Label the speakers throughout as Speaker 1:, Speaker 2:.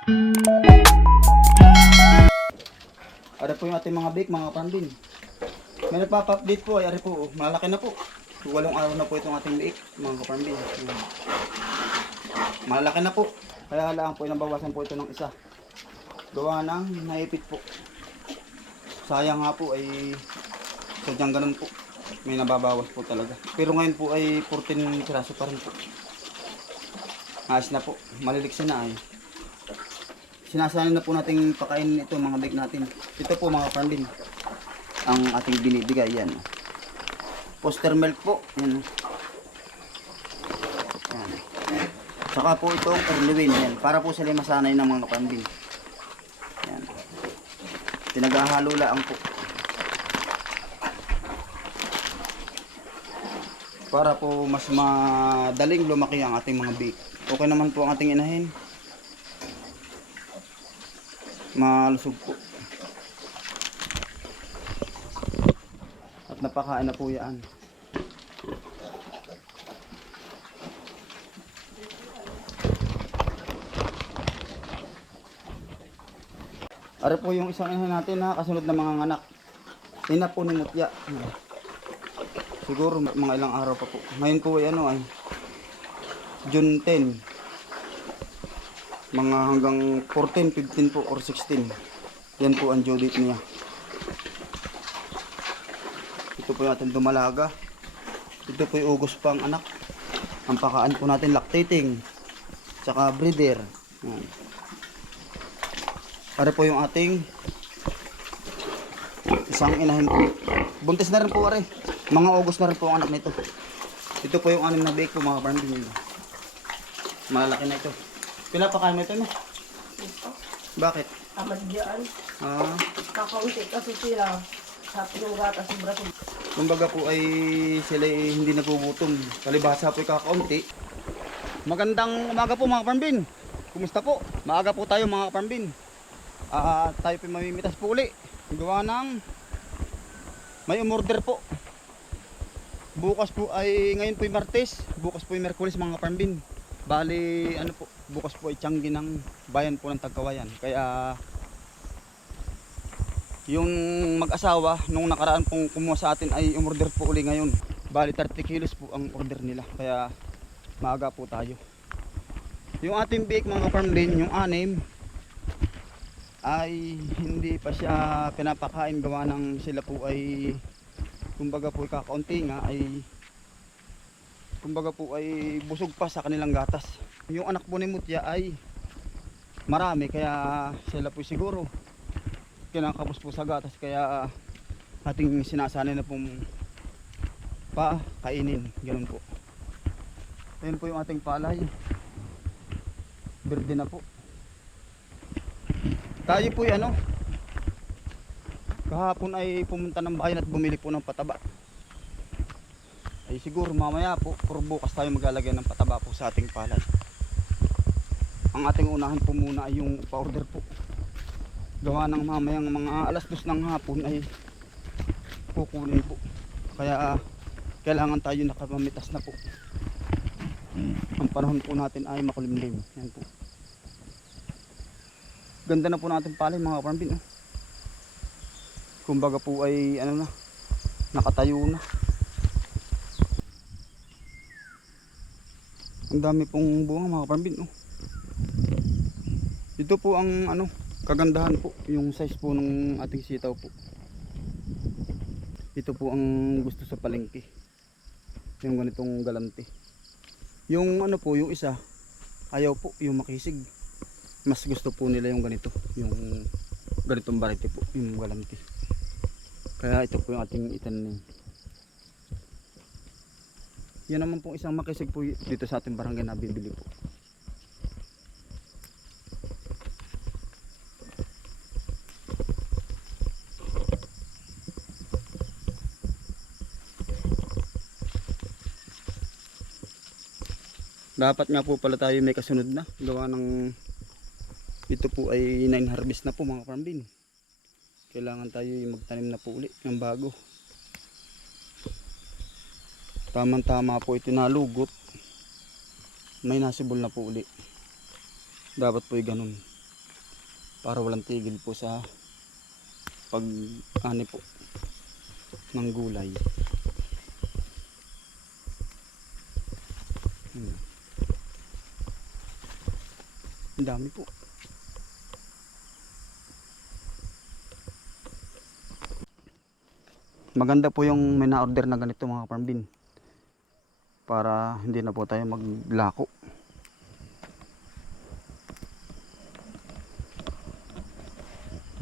Speaker 1: Ara po yung ating mga bake, mga pambin. May nagpapa-update po, ay ari po, oh, malaki na po. Walong araw na po itong ating bake, mga kapambin. Ayan. Malaki na po. Kaya halaan po, nabawasan po ito ng isa. Gawa ng naipit po. Sayang nga po ay sadyang ganun po. May nababawas po talaga. Pero ngayon po ay 14 piraso pa rin po. Ayos na po. Maliliksa na ay. Sinasanay na po nating pakainin ito mga bake natin. Ito po mga pambin. Ang ating binibigay yan. Poster milk po. Yan. Yan. Saka po itong Erlewin. Yan. Para po sila masanay ng mga pambin. Yan. Pinaghahalo lang po. Para po mas madaling lumaki ang ating mga bake. Okay naman po ang ating inahin. Malusog po. At napakain na po yan. Ari po yung isang inahin natin na kasunod na mga anak. Ina po ni Mutya. Siguro mga ilang araw pa po. Ngayon po ay ano ay June 10. Mga hanggang 14, 15 po or 16. Yan po ang due date niya. Ito po yung ating dumalaga. Ito po yung ugos pang anak. Ang pakaan po natin lactating. Tsaka breeder. Yan. Para po yung ating isang inahin po. Buntis na rin po are. Mga ugos na rin po ang anak nito. Ito po yung anim na bake po mga farm Malaki na ito. Pinapakain mo ito no? Bakit?
Speaker 2: Amad diyan.
Speaker 1: Ah,
Speaker 2: Kakaunti kasi sila. Sa yung gata sobra sobra.
Speaker 1: kumbaga po ay sila ay hindi nagugutom. Palibhasa po ay kakaunti. Magandang umaga po mga farmbin. Kumusta po? Maaga po tayo mga farmbin. Ah, tayo po mamimitas po uli. Gawa ng may umorder po. Bukas po ay ngayon po ay Martes, bukas po ay Merkulis mga farmbin. Bali ano po, bukas po ay Tianggi ng bayan po ng Tagkawayan. Kaya yung mag-asawa nung nakaraan pong kumuha sa atin ay umorder po uli ngayon. Bali 30 kilos po ang order nila. Kaya maaga po tayo. Yung ating bake mga farm din, yung anim ay hindi pa siya pinapakain gawa ng sila po ay kumbaga po kakaunti nga ay kumbaga po ay busog pa sa kanilang gatas. Yung anak po ni Mutya ay marami kaya sila po siguro kinakapos po sa gatas kaya ating sinasanay na pong pa kainin ganun po. Ayun po yung ating palay. Berde na po. Tayo po ano kahapon ay pumunta ng bayan at bumili po ng pataba. Ay siguro mamaya po or bukas tayo maglalagay ng pataba po sa ating palay ang ating unahan po muna ay yung pa-order po. Gawa ng mamayang mga alas dos ng hapon ay kukunin po. Kaya ah, kailangan tayo nakapamitas na po. Ang panahon po natin ay makulimlim. Yan po. Ganda na po natin palay mga farmbin oh. kumbaga po ay ano na nakatayo na. Ang dami pong bunga mga farmbin oh. Ito po ang ano kagandahan po yung size po ng ating sitaw po. Ito po ang gusto sa palengke. Yung ganitong galante. Yung ano po yung isa ayaw po yung makisig. Mas gusto po nila yung ganito yung ganitong variety po yung galante. Kaya ito po yung ating itanim. Yan naman po isang makisig po dito sa ating barangay na bibili po dapat nga po pala tayo may kasunod na. Gawa ng ito po ay 9 harvest na po mga farmbin kailangan tayo yung magtanim na po uli ng bago. Tamang tama po ito nalugot may nasibol na po uli dapat po ay ganun. Para walang tigil po sa pag ani po ng gulay. Ang dami po. Maganda po yung may na-order na ganito mga farm bin. Para hindi na po tayo maglako.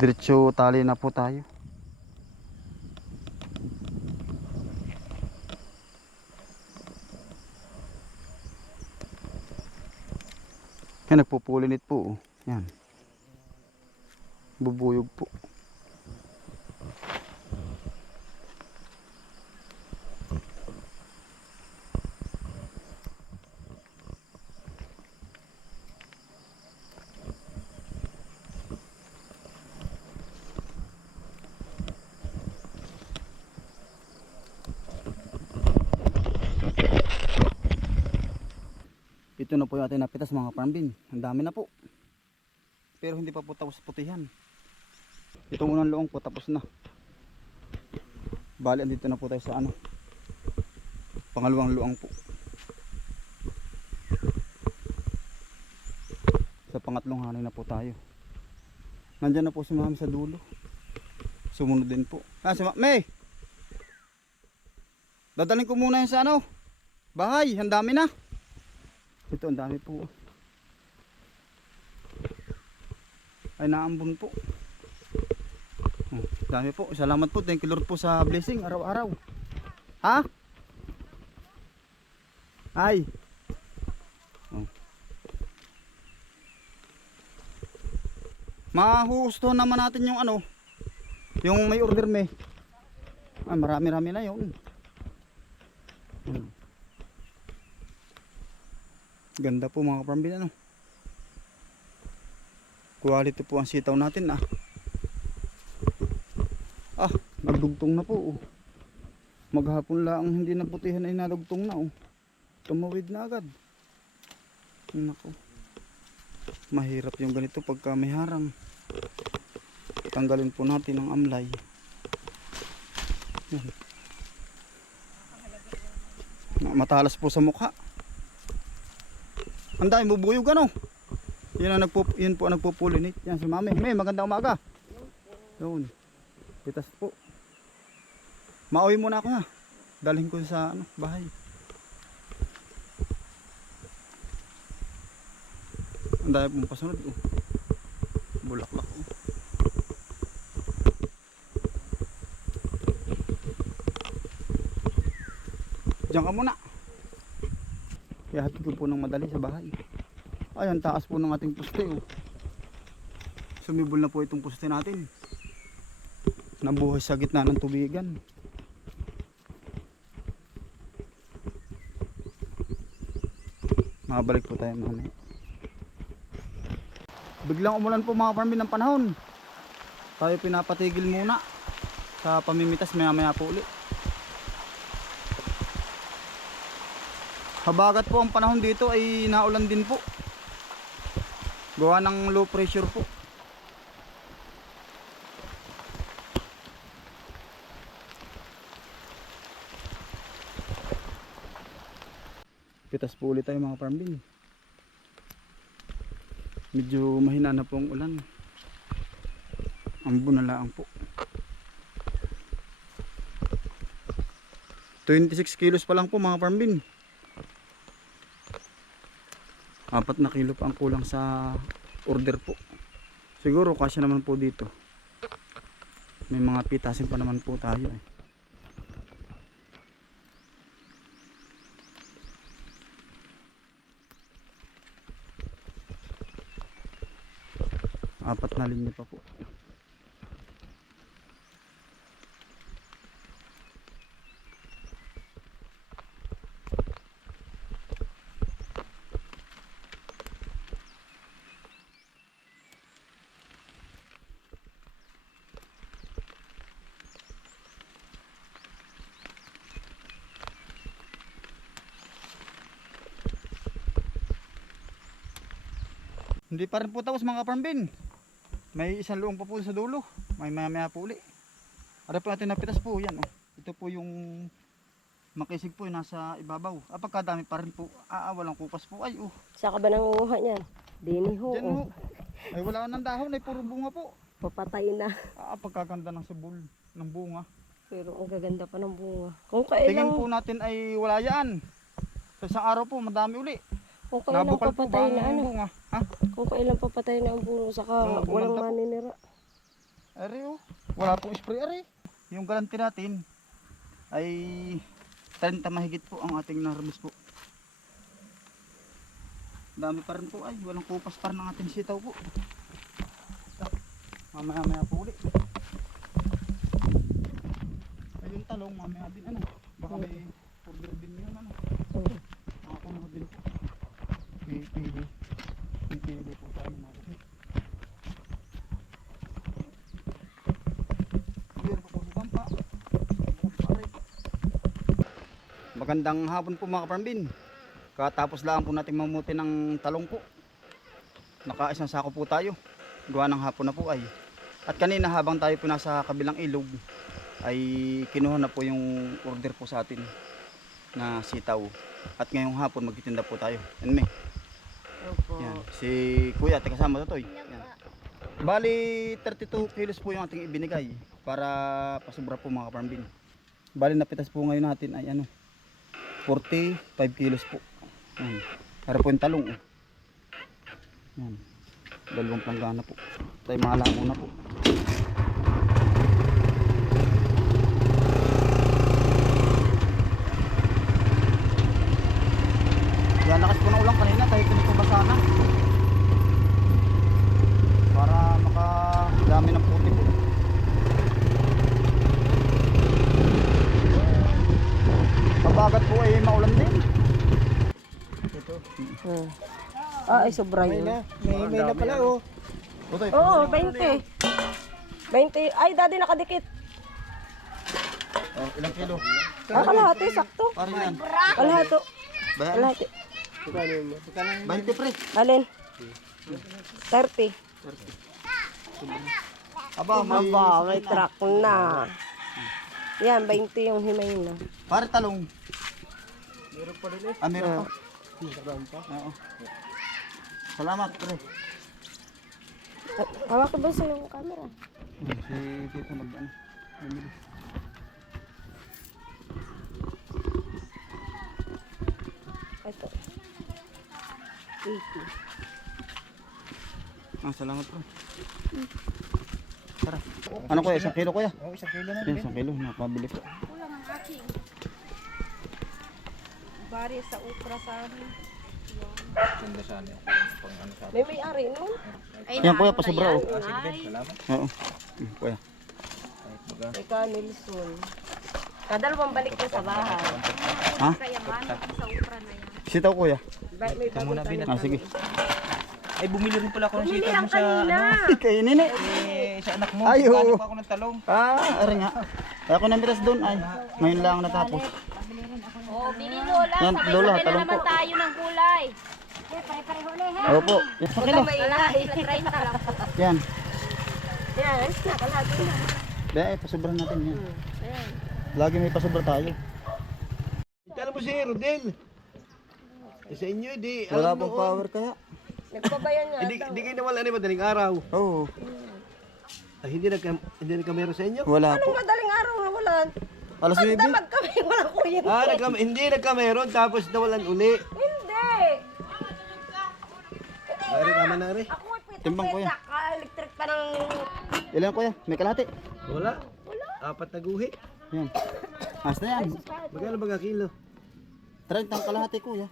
Speaker 1: Diretso tali na po tayo. Yan, nagpupulinit po. oh. Yan. Bubuyog po. Ito na po yung ating napitas mga farm bin. Ang dami na po. Pero hindi pa po tapos putihan. Itong unang loong po tapos na. Bali andito na po tayo sa ano. Pangalawang luang po. Sa pangatlong hanay na po tayo. Nandyan na po si mami sa dulo. Sumunod din po. Ah, si Ma- May! Dadalhin ko muna yun sa ano. Bahay, ang dami na. Ito ang dami po. Ay naambon po. Oh, dami po. Salamat po. Thank you Lord po sa blessing araw-araw. Ha? Ay. Oh. Mahusto naman natin yung ano. Yung may order may. Ah, marami-rami na yun. Hmm. Ganda po mga kapambin ano. Quality po ang sitaw natin ah. Ah, nagdugtong na po oh. Maghapon lang hindi naputihan ay nadugtong na oh. Tumawid na agad. Nako. Mahirap yung ganito pagka may harang. Tanggalin po natin ang amlay. Matalas po sa mukha. Ang dami bubuyog ano. Yan ang nagpo yun po ang nagpupulinate. Yan si Mami. May magandang umaga. Doon. Pitas po. Mauwi muna ako ha. Dalhin ko sa ano, bahay. Ang dami pong pasunod. Oh. Bulaklak. Oh. Diyan ka muna. Ihatid ko po ng madali sa bahay. Ay, ang taas po ng ating puste. Oh. Sumibol na po itong puste natin. Nabuhay sa gitna ng tubigan. Mabalik po tayo mamaya. Biglang umulan po mga farmin ng panahon. Tayo pinapatigil muna sa pamimitas maya maya po ulit. Habagat po ang panahon dito ay naulan din po. Gawa ng low pressure po. Pitas po ulit tayo mga farm bin. Medyo mahina na po ang ulan. Ang bunalaang po. 26 kilos pa lang po mga farm bin. Apat na kilo pa ang kulang sa order po. Siguro kasi naman po dito. May mga pitasin pa naman po tayo eh. Apat na linya pa po. Hindi pa rin po tapos mga farm bin. May isang luong pa po sa dulo. May maya maya po uli. Ara po natin napitas po yan. Oh. Ito po yung makisig po nasa ibabaw. Ah, pagkadami pa rin po. Ah, ah, walang kupas po. Ay, oh.
Speaker 2: Saka ba nangunguha niyan? Dini ho.
Speaker 1: Diyan
Speaker 2: oh.
Speaker 1: ho. Ay, wala nang dahon. Ay, puro bunga po.
Speaker 2: Papatay na.
Speaker 1: Ah, pagkaganda ng sibol ng bunga.
Speaker 2: Pero ang gaganda pa ng bunga. Kung
Speaker 1: Tingin
Speaker 2: kailan,
Speaker 1: po natin ay wala yan. Sa isang araw po, madami uli.
Speaker 2: Kung kailan
Speaker 1: Nabukal po ba
Speaker 2: papatay
Speaker 1: ang
Speaker 2: na ano.
Speaker 1: bunga? Ha?
Speaker 2: Kung kailan papatay na ang bunga. Saka
Speaker 1: Oo,
Speaker 2: walang
Speaker 1: bumanda po.
Speaker 2: maninira.
Speaker 1: Ari oh. Wala pong spray ari. Yung garanti natin ay 30 mahigit po ang ating narabis po. Dami pa rin po ay walang kupas pa rin ang ating sitaw po. Mamaya maya po ulit. Ay yung talong mamaya din ano. Baka may order din yun ano.
Speaker 2: Oo.
Speaker 1: Nakakuha din po. Pipili. Pipili po tayo mga bampa. Magandang hapon po mga kaparambin. Katapos lang po natin mamuti ng talong po. Nakaisang sako po tayo. Gawa ng hapon na po ay. At kanina habang tayo po nasa kabilang ilog ay kinuha na po yung order po sa atin na sitaw. At ngayong hapon magtitinda po tayo. Yan may. Si Kuya, kasama to, Toy. Bali, 32 kilos po yung ating ibinigay para pasubra po mga kaparambin. Bali, napitas po ngayon natin ay ano, 45 kilos po. Para po yung talong. Oh. Yan. Dalawang planggana po. Tayo mga lamo na po. Yan, lakas po ng ulang kanina, tayo pinito basa na. Para makadami ng puti po. Kabagat po ay maulan din.
Speaker 2: Hmm. Ah, ay sobra yun.
Speaker 1: May, may na pala oh. Tutoy,
Speaker 2: Oo, 20. 20. Ay, daddy nakadikit.
Speaker 1: oh, ilang kilo?
Speaker 2: Ah, kalahati, sakto.
Speaker 1: Parang yan.
Speaker 2: Kalahato.
Speaker 1: Bayan.
Speaker 2: Kalahati.
Speaker 1: 20 pre.
Speaker 2: Alin? 30.
Speaker 1: Aba, may,
Speaker 2: Aba, may truck na. Yan, 20 yung himay na.
Speaker 1: Pare talong. Meron pa rin eh. Ah, meron pa. Meron pa? Oo. Salamat pre.
Speaker 2: Hawak ko ba sa yung camera?
Speaker 1: Hmm, Si Tito mag ano. bumili.
Speaker 2: Ito. 80.
Speaker 1: Ah, salamat po. Tara. Ano kuya? Isang kilo kuya?
Speaker 3: Oh, isang kilo na.
Speaker 1: Yan, isang kilo. Napabili po.
Speaker 2: Bari sa upra sa amin.
Speaker 3: Ganda sana yung pang ano sa
Speaker 2: May may-ari nun?
Speaker 1: Yan kuya, pasobra oh.
Speaker 3: Ah, sige din, salamat.
Speaker 1: Oo. Hmm, kuya.
Speaker 3: Kahit baga.
Speaker 2: Ika, Nilson. Kadalawang balik ko sa bahay.
Speaker 1: Ha? Sitaw kuya.
Speaker 2: Ba- may
Speaker 3: Ito muna,
Speaker 2: bagong
Speaker 3: binat.
Speaker 1: Ah, sige.
Speaker 3: Ay, bumili rin pala ako ng sitaw mo sa,
Speaker 2: kanina.
Speaker 3: ano,
Speaker 1: Kainin eh.
Speaker 3: eh, sa anak mo.
Speaker 1: Ay,
Speaker 3: Bumili
Speaker 1: oo.
Speaker 3: pa ako ng talong.
Speaker 1: Ah, ari nga. Kaya ako namiras doon ay. Ngayon lang natapos.
Speaker 4: Oh, bili Lola.
Speaker 1: Yan,
Speaker 4: Sabay-sabay
Speaker 1: Lola,
Speaker 4: na
Speaker 1: talong
Speaker 4: naman
Speaker 1: po.
Speaker 4: tayo ng gulay. Eh, pare-pareho na ha.
Speaker 1: Opo. Yan, sa kilo.
Speaker 4: Wala, sila 30 lang po.
Speaker 1: Yan.
Speaker 2: Yan, ayos na, kalahati na.
Speaker 1: Dahil ay pasobra natin yan. Lagi may pasobra tayo.
Speaker 5: Alam mo si Rodel. Eh, sa inyo, di.
Speaker 1: Wala pong
Speaker 5: noon.
Speaker 1: power kaya.
Speaker 2: Nagpabayan nga.
Speaker 5: Hindi, hindi kayo nawala ni madaling araw.
Speaker 1: Oo.
Speaker 5: Ay, hindi nagka, hindi nagkamera sa inyo?
Speaker 1: Wala po.
Speaker 2: Anong madaling araw na walan?
Speaker 1: Alas 9.
Speaker 2: Damag kami, walang kuryente.
Speaker 5: Ah, nagka, hindi nagkameron, tapos nawalan uli.
Speaker 2: Hindi!
Speaker 5: Nari, tama na rin.
Speaker 2: Ako ay pwede
Speaker 1: Timbang, kuya.
Speaker 2: Ka-electric pa ng...
Speaker 1: Ilan kuya? May kalahati.
Speaker 5: Wala. Apat na guhi.
Speaker 1: Yan. Mas na yan.
Speaker 5: Magkano ba nga kilo?
Speaker 1: 30 ang kalahati kuya.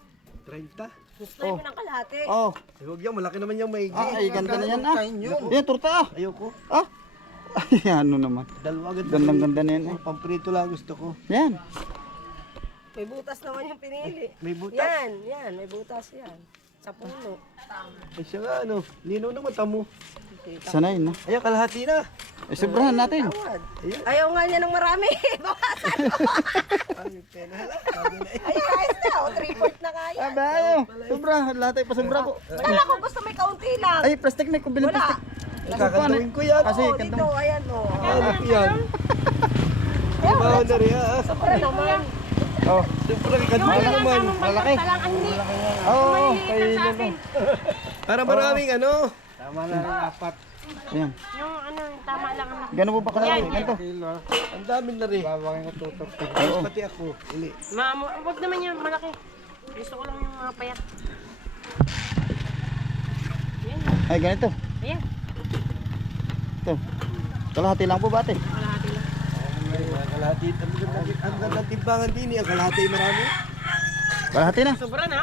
Speaker 5: 30.
Speaker 2: Gusto mo ng kalahati.
Speaker 1: Oh.
Speaker 5: Eh, huwag yan, malaki naman yung may
Speaker 1: Ah, ay ganda na yan ah. Yan, turta ah.
Speaker 5: Ayoko.
Speaker 1: Ah. Ay, ano naman.
Speaker 5: Dalawa agad.
Speaker 1: Gandang ganda na yan eh.
Speaker 5: Pamprito lang gusto ko.
Speaker 1: Yan.
Speaker 2: May butas naman yung pinili.
Speaker 5: May butas.
Speaker 2: Yan, yan, may butas yan. Sa puno.
Speaker 5: Ay, siya nga, ano. Lino ng mata mo.
Speaker 1: Sanay na.
Speaker 5: Ayan, kalahati na.
Speaker 1: Eh, sobrahan natin.
Speaker 2: Ayaw nga niya ng marami. Bawasan.
Speaker 5: Na, eh.
Speaker 2: Ay, ayos na. O, three-fourth na kaya.
Speaker 1: Sabi ayo. Sobra. Lahat ay pasobra po.
Speaker 2: Wala ko gusto may kaunti lang.
Speaker 1: Ay, plastic may kubili
Speaker 2: Wala.
Speaker 1: plastic.
Speaker 5: Kakantawin ko yan.
Speaker 1: Kasi
Speaker 2: Oh,
Speaker 1: kantong...
Speaker 2: dito, ayan oh.
Speaker 5: Ano po yan? Trabaho na rin ah.
Speaker 2: Sobra naman.
Speaker 1: Oh,
Speaker 5: Siyempre, kakantawin naman.
Speaker 1: malaki. Oo, oh, kay Lolo.
Speaker 5: Para maraming ano.
Speaker 1: Ayan.
Speaker 4: Yung ano, tama lang ang
Speaker 1: Gano'n po ba kalaki? Ganito.
Speaker 5: Ang dami na rin.
Speaker 1: Oo.
Speaker 5: Pati ako. Uli.
Speaker 2: Mamo, wag naman yan, malaki. Gusto ko lang yung mga payat.
Speaker 1: Ay, ganito.
Speaker 2: Ayan.
Speaker 1: Ito. Kalahati lang po ba ate?
Speaker 5: Ang kalahati. Ang ganda ng timbangan din eh. Ang kalahati marami.
Speaker 1: Kalahati na.
Speaker 2: Sobra na.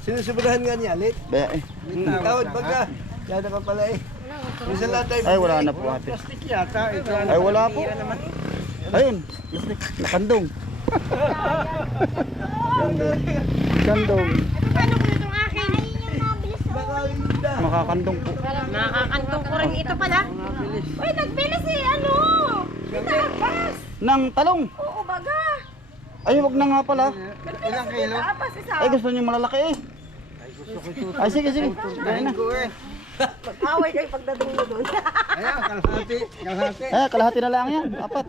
Speaker 5: Sinusubrahan nga niya, Lit.
Speaker 1: Ba, eh.
Speaker 5: Tawad baga. Yan na pa pala eh. Minsan lahat.
Speaker 1: Ay, wala na po ate.
Speaker 5: Plastic yata.
Speaker 1: Ay, wala po. Ayun, plastic. Nakandong. Kandong. Kandong.
Speaker 4: Paano ko itong akin?
Speaker 1: Makakandong po.
Speaker 2: Nakakantong ko rin ito pala.
Speaker 4: Uy, nagbilis eh, ano? Itaabas.
Speaker 1: Nang talong.
Speaker 4: Oo, baga.
Speaker 1: Ay, wag na nga pala.
Speaker 4: Ilang kilo? Itaabas isa.
Speaker 1: Ay, gusto niyo malalaki eh. Ay, sige, sige. Gaya na.
Speaker 2: Away kayo pagdating mo doon.
Speaker 1: Eh, kalahati na lang yan. Apat.